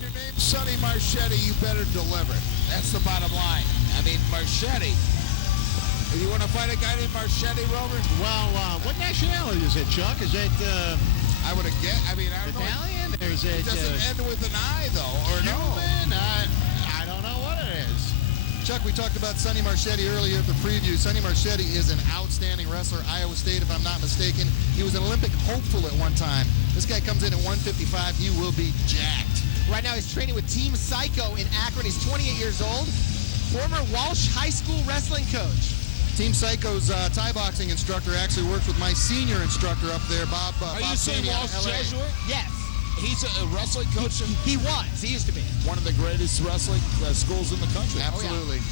Your name's Sonny Marchette, you better deliver. That's the bottom line. I mean, Marchette. You want to fight a guy named Marchette, Rover? Well, what nationality is it, Chuck? Is it I would have guessed. I mean, I don't Italian? know. Or is it doesn't end with an I, though, or Cuban? I don't know what it is. Chuck, we talked about Sonny Marchette earlier at the preview. Sonny Marchette is an outstanding wrestler. Iowa State, if I'm not mistaken. He was an Olympic hopeful at one time. This guy comes in at 155. He will be jacked. Right now he's training with Team Psycho in Akron. He's 28 years old. Former Walsh High School wrestling coach. Team Psycho's Thai boxing instructor actually works with my senior instructor up there, Bob. Are you saying Sandy out Walsh of LA. Jesuit? Yes. He's a wrestling coach. He was. He used to be. One of the greatest wrestling schools in the country. Absolutely.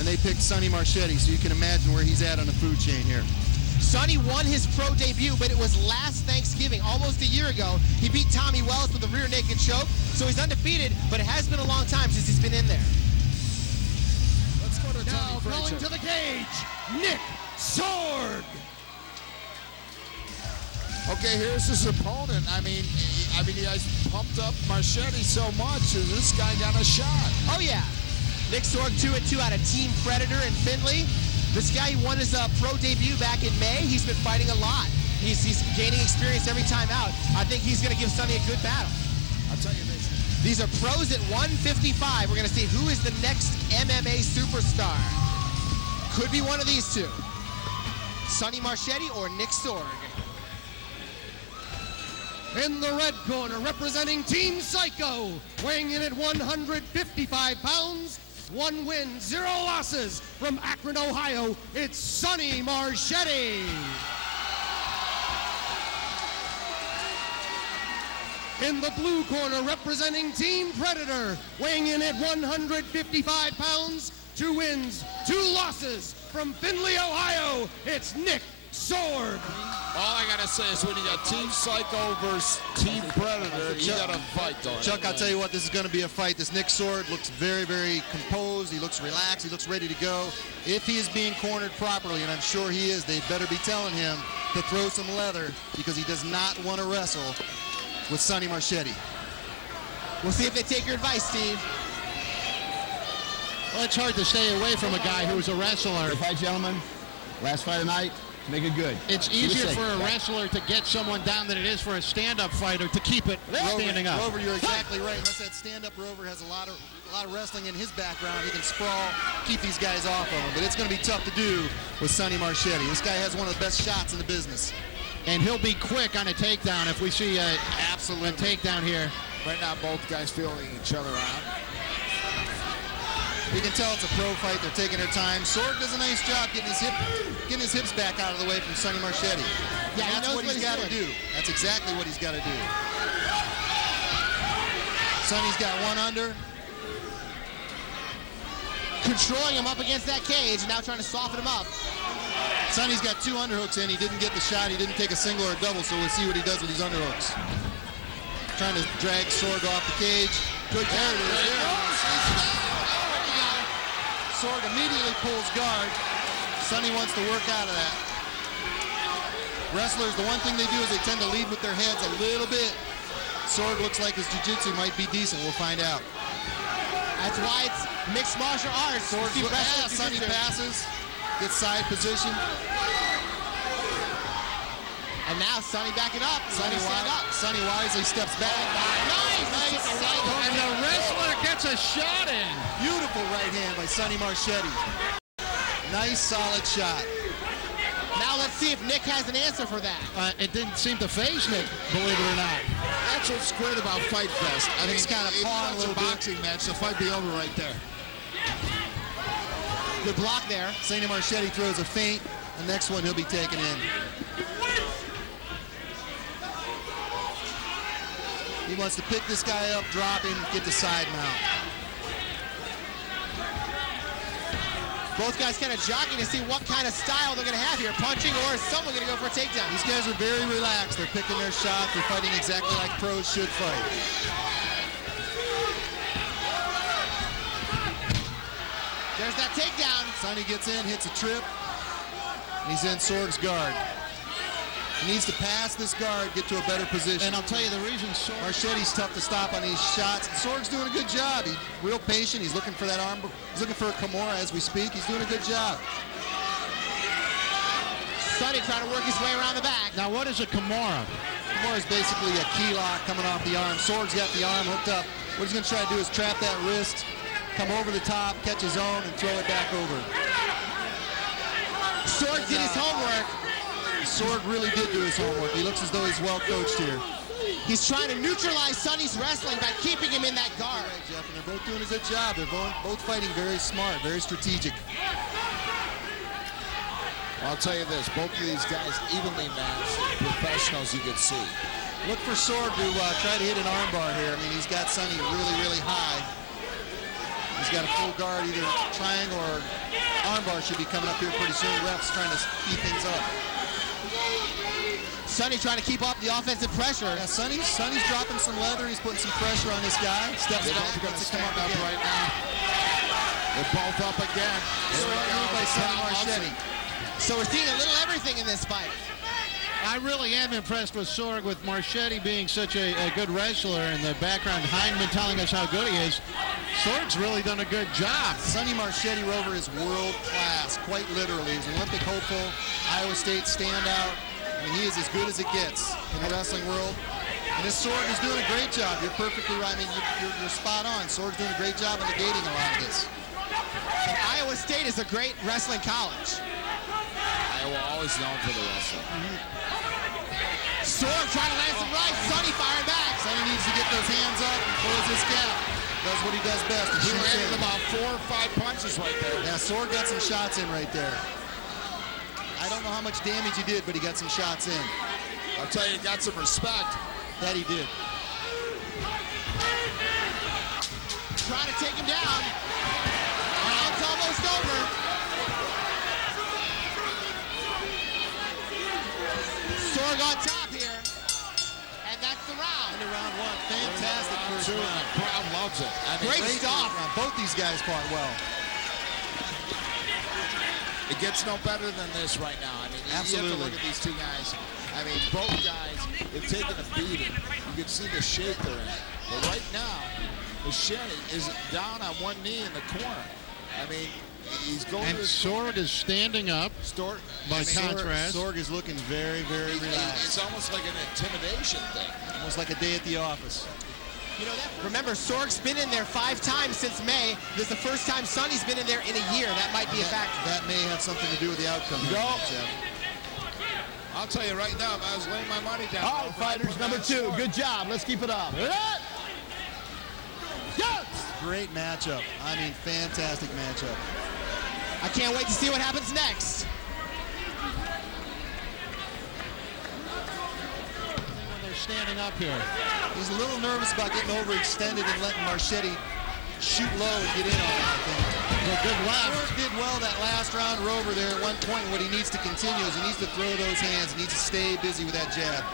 And they picked Sonny Marchette, so you can imagine where he's at on the food chain here. Sonny won his pro debut, but it was last Thanksgiving, almost a year ago. He beat Tommy Wells with a rear naked choke, so he's undefeated, but it has been a long time since he's been in there. Let's go to Now Tony going French. to the cage, Nick Sorg. Okay, here's his opponent. I mean, he has pumped up Marchette so much, and this guy got a shot. Oh, yeah. Nick Sorg 2-2 out of Team Predator in Findlay. This guy won his pro debut back in May. He's been fighting a lot. He's gaining experience every time out. I think he's going to give Sonny a good battle. I'll tell you this. These are pros at 155. We're going to see who is the next MMA superstar. Could be one of these two. Sonny Marchette or Nick Sorg. In the red corner, representing Team Psycho, weighing in at 155 pounds, 1 win, 0 losses, from Akron, Ohio, it's Sonny Marchette. In the blue corner, representing Team Predator, weighing in at 155 pounds, 2 wins, 2 losses, from Findlay, Ohio, it's Nick Sorg. All I gotta say is when you got Team Psycho versus Team Predator, you got a fight going. Chuck, I'll tell you what, this is going to be a fight. This Nick Sorg looks very, very composed. He looks relaxed. He looks ready to go. If he is being cornered properly, and I'm sure he is, they better be telling him to throw some leather because he does not want to wrestle with Sonny Marchette. We'll see if they take your advice, Steve. Well, it's hard to stay away from a guy who's a wrestler. Hi, gentlemen. Last Friday night, make it good. It's easier for a wrestler to get someone down than it is for a stand-up fighter to keep it standing up. Rover, you're exactly right. Unless that stand-up Rover has a lot of wrestling in his background, he can sprawl, keep these guys off of him. But it's going to be tough to do with Sonny Marchette. This guy has one of the best shots in the business. And he'll be quick on a takedown if we see a absolute takedown here. Right now, both guys feeling each other out. You can tell it's a pro fight. They're taking their time. Sorg does a nice job getting his hips back out of the way from Sonny Marchette. Yeah, that's what he's got to do. That's exactly what he's got to do. Sonny's got 1 under. Controlling him up against that cage, and now trying to soften him up. Sonny's got 2 underhooks in. He didn't get the shot. He didn't take a single or a double, so we'll see what he does with these underhooks. Trying to drag Sorg off the cage. Good. There it is. There it is. Sorg immediately pulls guard. Sonny wants to work out of that. Wrestlers, the one thing they do is they tend to lead with their heads a little bit. Sorg looks like his jiu-jitsu might be decent. We'll find out. That's why it's mixed martial arts. Sonny passes, gets side position. And now Sonny backing up. Sonny wisely steps back. Nice. And the wrestler gets a shot in. Beautiful right hand by Sonny Marchette. Nice, solid shot. Now let's see if Nick has an answer for that. It didn't seem to faze Nick, believe it or not. That's what's great about Fight Fest. I mean, Nick's kind of pawing a little bit. boxing match. The fight be over right there. Good block there. Sonny Marchette throws a feint. The next one he'll be taken in. He wants to pick this guy up, drop him, get the side mount. Both guys kind of jockeying to see what kind of style they're going to have here. Punching, or is someone going to go for a takedown? These guys are very relaxed. They're picking their shot. They're fighting exactly like pros should fight. There's that takedown. Sonny gets in, hits a trip. He's in Sorg's guard. He needs to pass this guard, get to a better position. And I'll tell you the reason, Marchette's tough to stop on these shots. Sorg's doing a good job. He's real patient. He's looking for that arm. He's looking for a Kimura as we speak. He's doing a good job. Sonny trying to work his way around the back. Now, what is a Kimura? Kimura is basically a key lock coming off the arm. Sorg's got the arm hooked up. What he's going to try to do is trap that wrist, come over the top, catch his own, and throw it back over. Sorg did his homework. Sorg really did do his homework. He looks as though he's well coached here. He's trying to neutralize Sonny's wrestling by keeping him in that guard. Right, Jeff, and they're both doing a good job. They're both fighting very smart, very strategic. I'll tell you this, both of these guys evenly matched, professionals you could see. Look for Sorg to try to hit an armbar here. I mean, he's got Sonny really, really high. He's got a full guard, either triangle or armbar should be coming up here pretty soon. Ref's trying to speed things up. Sonny trying to keep up the offensive pressure. Yeah, Sonny's dropping some leather. He's putting some pressure on this guy. Steps back, Going to lets it come stand up up again. right now. They're both up again. Smart move by Sonny Marchette. So we're seeing a little everything in this fight. I really am impressed with Sorg, with Marchette being such a good wrestler, and the background Heinman telling us how good he is. Sorg's really done a good job. Sonny Marchette Rover is world class, quite literally. He's an Olympic hopeful, Iowa State standout. I mean, he is as good as it gets in the wrestling world. And this Sorg is doing a great job. You're perfectly right. I mean, you're spot on. Sorg's doing a great job of negating a lot of this. And Iowa State is a great wrestling college. Iowa always known for the wrestling. Sorg trying to land some right. Sonny firing back. Sonny needs to get those hands up and close this gap. Does what he does best. He landed about 4 or 5 punches right there. Yeah, Sorg got some shots in right there. I don't know how much damage he did, but he got some shots in. I'll tell you, he got some respect. That he did. Trying to take him down. Round's almost over. Sorg on top here. And that's the round. Into round one. Fantastic first round. The crowd loves it. I mean, Great stuff. round. Both these guys fought well. it gets no better than this right now. I mean, you have to Absolutely. look at these two guys. I mean, both guys have taken a beating. You can see the shape they're in. But right now, Marchette is down on one knee in the corner. I mean, he's going And to his Sorg is standing up. By contrast. Sorg is looking very, very relaxed. It's almost like an intimidation thing. Almost like a day at the office. You know that? Remember, Sorg's been in there 5 times since May. This is the first time Sonny's been in there in a year. That might be a factor. That may have something to do with the outcome. Go. Jeff. I'll tell you right now, if I was laying my money down. All right, fighters, number 2. Good job. Let's keep it up. Yes! Great matchup. I mean, fantastic matchup. I can't wait to see what happens next. When they're standing up here. He's a little nervous about getting overextended and letting Marchette shoot low and get in on it, I think. Well, good left. Sorg did well that last round rover there at one point. What he needs to continue is he needs to throw those hands. He needs to stay busy with that jab.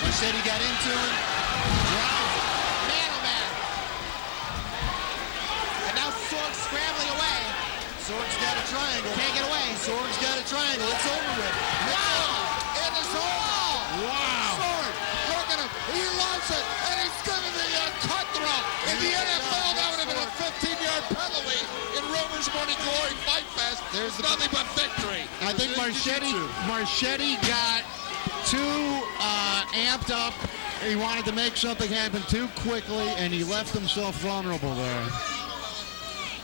Marchette got into him. Man, oh man. And now Sorg scrambling away. Sorg's got a triangle. Can't get away. Sorg's got a triangle. It's over with. Wow! It is over. Wow. Sorg, look at him. He loves it, and he's giving the cutthroat. In the NFL, that would have been a 15-yard penalty. In Rover's Morning Glory Fight Fest, there's nothing but victory. I think Marchette got too amped up. He wanted to make something happen too quickly, and he left himself vulnerable there.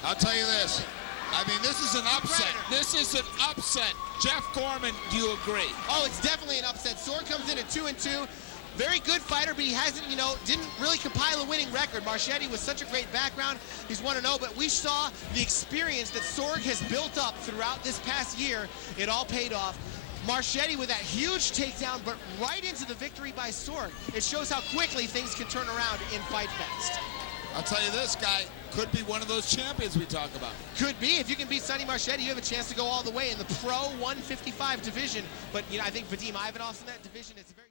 I'll tell you this. I mean, this is an upset. This is an upset. Jeff Gorman, do you agree? Oh, it's definitely an upset. Sorg comes in at 2-2. Very good fighter, but he hasn't, didn't really compile a winning record. Marchette was such a great background. He's 1-0, but we saw the experience that Sorg has built up throughout this past year. It all paid off. Marchette with that huge takedown, but right into the victory by Sorg. It shows how quickly things can turn around in Fight Fest. I'll tell you this guy could be one of those champions we talk about. Could be. If you can beat Sonny Marchette, you have a chance to go all the way in the Pro 155 division. But, I think Vadim Ivanov's in that division. It's very